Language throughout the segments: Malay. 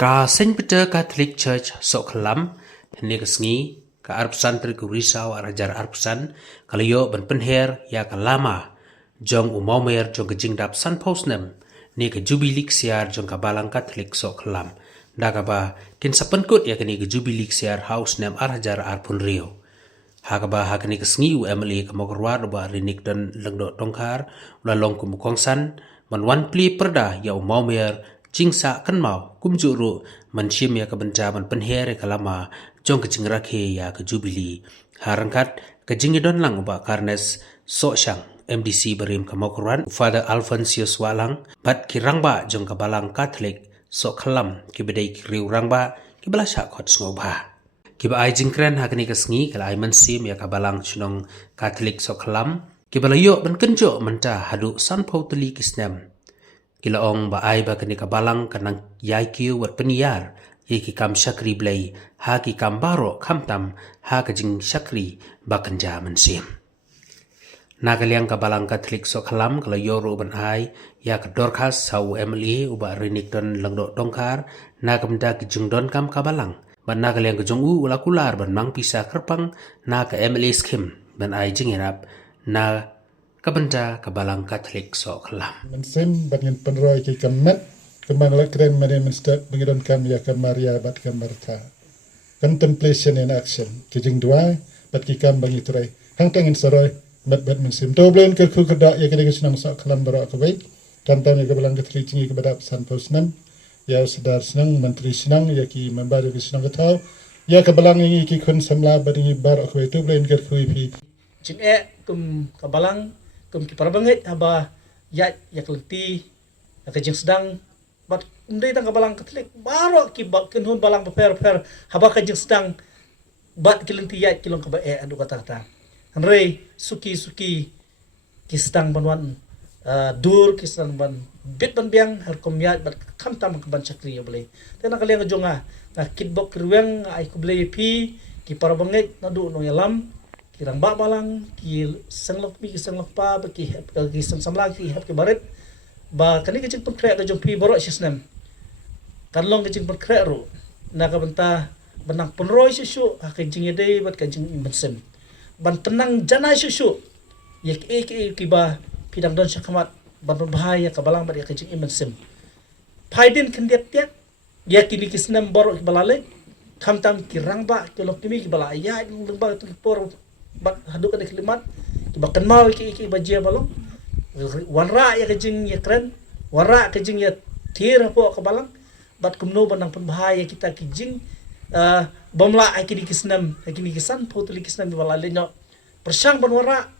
Ka Saint Peter Catholic Church sok kelam hene kesngi ka arpsan tri kurisau arajar arpsan kalayo ban penher ya kalama jong umomer jong kejing dap san posnem ni ke jubilik siar jong kabalang Catholic sok kelam daga ba kin sapenkut ya kini ke jubilik siar house nem arajar arpun rio hakaba hakni kesngi UMLA kamokrwa ba rinik dan lengdo tongkar ulalong kumukongsan man wan pli perda ya umomer jingsa kan mau kumjuru mansyim ya kebencaman penhere kalama jong kejing rakhe ya ke jubili harangkat kejing don lang ba karnes so syang MDC berim kamokran Father Alphonsius Walang bat kirang ba jong kabalang Catholic so kalam kibedai kiriu rang ba kibala syakot ngoba kiba ai jingkren hakni kesngi kala ai mansim ya kabalang chnong Catholic so kalam kibala yo ban kenjo menta hadu sanpau teli kisnem Kilaong baay ba kani kabalang kanang yai kiyo wat peniyar yaki kam syakri blay ha ki kam baro kamtam ha kajing syakri ba kanja mansim. Nakaliang kabalang Catholic so kalam kala yoro ban ay ya kadorkas sa UMLA uba rinik don langdo dongkar na kamda kijung don kam kabalang ban nakaliang kajung ulakular ban mang pisa kerpang na ka MLA skim ban ay jingirap na kabenda kabalang Catholic so kelam. Mensim bangin penroy ki kemet kemang lakren mane menstat bangidon kam ya kamaria bat kamarta. Contemplation in action. Kijing dua bat ki kam bangi turai. Hang tengin saroy bat mensim. Doblen ke ku kedak ya kene kesenang so kelam barak kawai. Tantam ya kabalang Catholic cingi kebedak san posnam. Ya sedar senang menteri senang ya ki membaru ke senang ketau. Ya kabalang ini ki kun samla badingi barak kawai tu blen ke ku ipi. Cing kum kabalang kum ki parabangit haba ya kelenti ya kejeng sedang bat ndai tang kabalang Katolik baro ki kenhun balang per haba kejeng sedang bat kelenti ya kilong kaba adu kata hanrei suki ki sedang banwan dur ki sedang ban bit ban biang har kom ya bat kam tam ke ban chakri ya boleh tena kalian jonga kitbok ruang ai ku boleh pi ki parabangit nadu no yalam kirang ba balang ki senglok pa ki samla ki hap ki barit ba kani kecing pun krek jong pi borok sisnem kanlong kecing pun krek ro na ka benta benang penroy susu ha kecing yede bat kecing imensem ban tenang jana susu ya ki ba pidang don syakamat ban berbahaya ka balang bat kecing imensem paidin kendiat tiak ya kini kisnem borok ki balale kamtam kirang ba kilok kimi ki bala ya lembang tu por bat haduk ada kelimat bahkan mau iki bajia balong warra ya kejing ya keren warra kejing ya tir po ke balang bat kumno banang penbahaya kita kejing bomla akini kisnam akini kisan potuli kisnam bala lenyo persang ban warra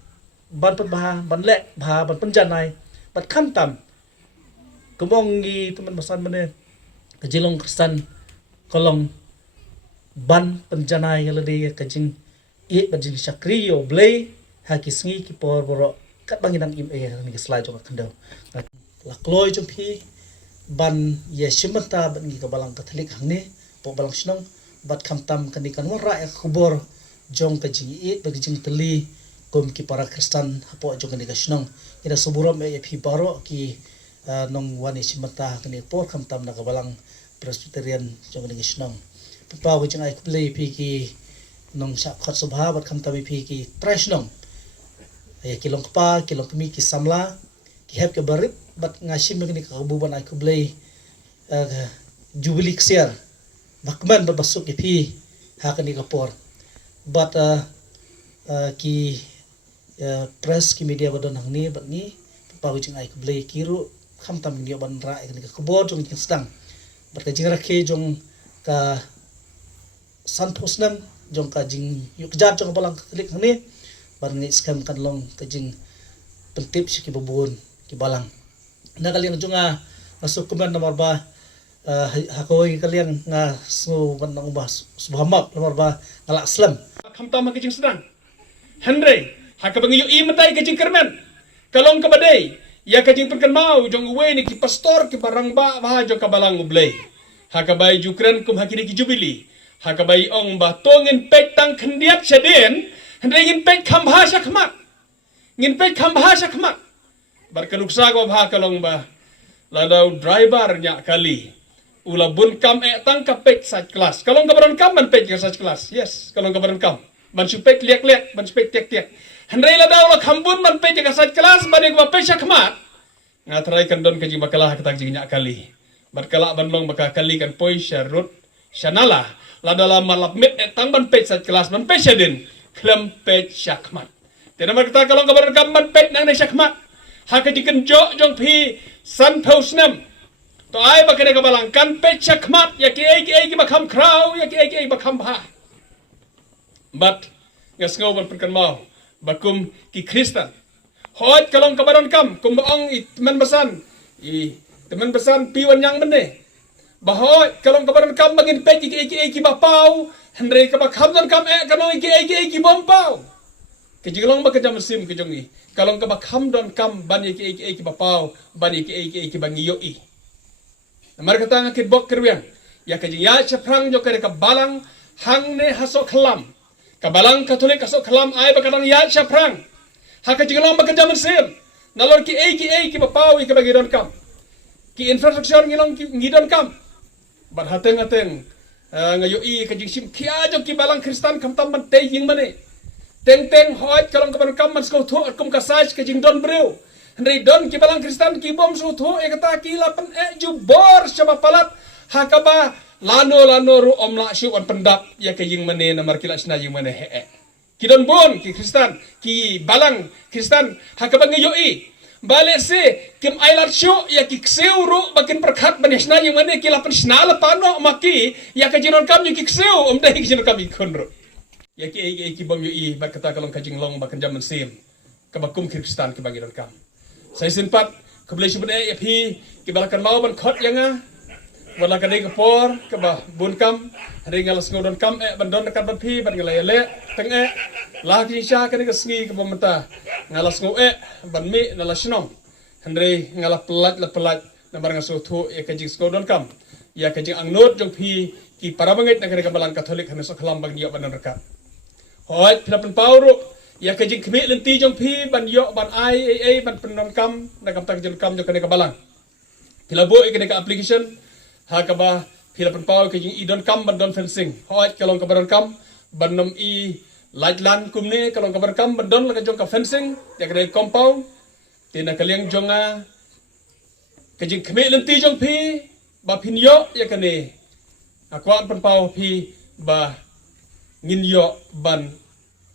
ban penbahaya ban lek bah ban penjanai bat kamtam kemong gi teman masan mene kejilong kristan kolong ban penjanai lede kejing bajing syakriyo blay haki sngi ki por boro kat banginang im ni slide jong kandau la kloy jong pi ban ye shimata ban gi kabalang Katolik hangne po balang shnong bat kamtam kani kan wara ya kubor jong kajing bajing teli kom ki para Kristen hapo jong kani kashnong ida suburam e pi baro ki nong wani shimata kani por kamtam na kabalang Presbyterian jong kani kashnong pa wajing ai play pi ki nong syak khat subha bat kham tabi phi ki trash nong ya kilong pa kilong kemi ki samla ki hep ke barit bat ngashim ni ka buban ai kublei jubilik siar bakman bat basuk ki phi ha ka ni ka por bat ki press ki media badon hang ni bat ni pa wijing ai kublei kiru kham tam ni ban ra ni ka kubor jong ki sedang bat ka jingra ke jong ka san posnam jong ka jing yuk jab jong balang Katolik ni bar ngi skam kan long ka jing pentip si ki bubun ki balang na kalian jonga masuk kuman nomor ba hakoi kalian nga su ban nang ba subhamak nomor ba ngala islam kamta ma ka jing sedang henry hakabangi yu i matai ka jing kermen kalong ka badai ya ka jing perkan mau jong we ni ki pastor ki barang ba jong ka balang ublay hakabai jukren kum hakini ki jubili hakabai ong ba to ngin pek tang kendiap seden hendai ngin pek kam bahasa kemak barkanuksa ko ba kalong ba ladau driver nya kali ula bun kam tang ka pek sat kelas. Kalau kabaran kam ban pek sat kelas. Yes, kalau kabaran kam. Ban supek liak-liak, ban supek tiak-tiak. Hendrai la daw la khambun ban pek sat kelas ban ek ba pek syakmat. Ngatrai kan don kaji bakalah ketak jinya kali. Bat kala ban long baka kali kan poi syarut syanala. La dalam malap mit tang ban pek sat kelas ban pek syadin. Klem pek syakmat. Tidak mereka kalau kabaran kam ban pek nang syakmat. Hakaji kan jong pi san pausnam. To ai ba kene kabalang kan pe chakmat ya ki ai bakam kraw ya ki ai bakam ha. But ngas ngau ban perkan mau bakum ki Kristen. Hot kalong kabaron kam kum baong teman besan teman besan piwan yang mene. Bahoi kalong kabaron kam bagin pe ki ai bapau hendrei ka bakam don kam kalong ki ai bompau. Kejiglong ba kejam sim kejongi. Kalong ka bakam don kam ban ki ai bapau ban ki ai bangiyoi. Mereka tanga kit bok kerwian. Ya kajing ya ceprang jo kare kabalang hang ne hasok kelam. Kabalang Katolik hasok kelam ai bakadang ya ceprang. Ha kajing long bakadam sim. Nalor ki ki bapau ki bagi don kam. Ki infrastruktur ngidon kam. Bat hateng ngayo kajing sim kia jo ki balang Kristen kam tam man te ying mane. Teng hoit kalong kaban kam man sko thu kum kasaj kajing don breu. Hendai don ki balang Kristen ki bom sutho ekata ki lapan jubor sama palat hakaba lano ru omla syu on pendap ya ke ying mane namar kila sna ying mane he ki don bon ki Kristen ki balang Kristen hakaba ngeyoi bale se kim ailat syu ya ki kseu ru bakin perkhat banesna ying mane ki lapan sna lapano maki ya ke jinon kam ki kseu dai ki jinon kam ikon ru ya ki bom yoi bakata kalong kajing long bakan jaman sim kabakum Kristen ki bagi don kam. Saya sempat kebelah sebenarnya api kibalakan mau ban khot yang balakan dei kapor kebah bunkam hari ngalas ngodon kam bandon dekat ban pi ban ngalai le teng lah kisah kan ke sengi ke pemerintah ngalas ngo ban mi nalasnom hendrei ngalah pelat nambar ngaso thu kajing ngodon kam ya kajing angnot jong pi ki para banget negara kabalang Katolik hanes kelam bang dia ban dekat hoi pelapan pauru ya kajing kemi lenti jong pi ban yo ban ai ban penon kam na kam tak jong kam jo kene kabalang pila bo ikene ka application ha ka ba pila pen pau kajing idon kam ban don fencing hoi kalong kabaron kam ban nom light lan kumne kalong kabaron kam ban don la jong ka fencing ya kene compound tina kaliang jonga kajing kemi lenti jong pi ba pin yo ya kene akwan pen pau pi ba ngin yo ban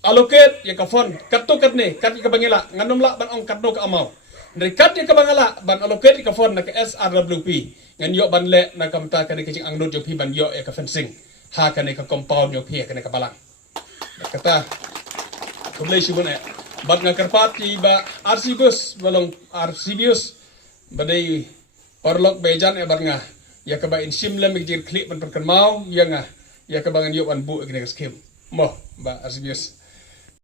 allocate ya kafon katto katne kat ka bangela nganom la ban ong katno ka amau dari kat ka bangala ban allocate ka fon na ka SRWP ngan yo ban le na kamta ka ne kajing angnot jo pi ban yo ya ka fencing ha ka ne ka compound yo pi ka ne ka balang kata kumlei subune bat ngakarpat ti ba RCBus balong RCBus badai orlok bejan e barnga ya ka ba insim le mikjir klip ban perkan mau ya nga ya ka bangan yo ban bu ka ne ka skim mo ba RCBus